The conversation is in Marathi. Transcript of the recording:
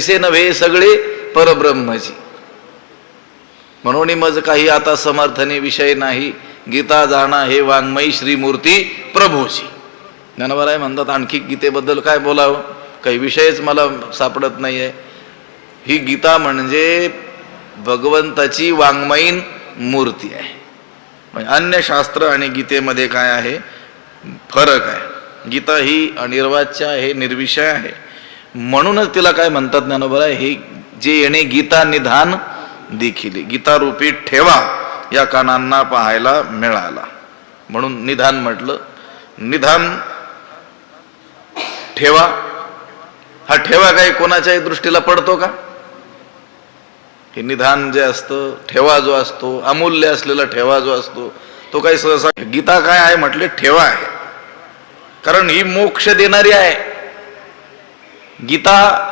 जैसे नव्हे सगळे परब्रह्मजी. म्हणून मज काही आता समर्थने विषय नाही, गीता जाणा हे वाङ्मयी श्रीमूर्ती प्रभूची. ज्ञानोबा म्हणतात आणखी गीतेबद्दल काय बोलावं, काही विषयच मला सापडत नाही आहे. ही गीता म्हणजे भगवंताची वाङ्मयीन मूर्ती आहे. अन्य शास्त्र आणि गीतेमध्ये काय आहे, फरक आहे. गीता ही अनिर्वाच्य आहे, निर्विषय आहे. म्हणूनच तिला काय म्हणतात ज्ञानोबा, हे जे येणे गीता निधान देखील, गीता रूपी ठेवा या कानांना पाहायला मिळाला म्हणून निधान म्हटलं. निधान ठेवा, हा ठेवा काही कोणाच्याही दृष्टीला पडतो का? हे निधान जे असतं, ठेवा जो असतो, अमूल्य असलेला ठेवा जो असतो, तो काही सहसा. गीता काय आहे म्हटले, ठेवा आहे. कारण ही मोक्ष देणारी आहे. गीता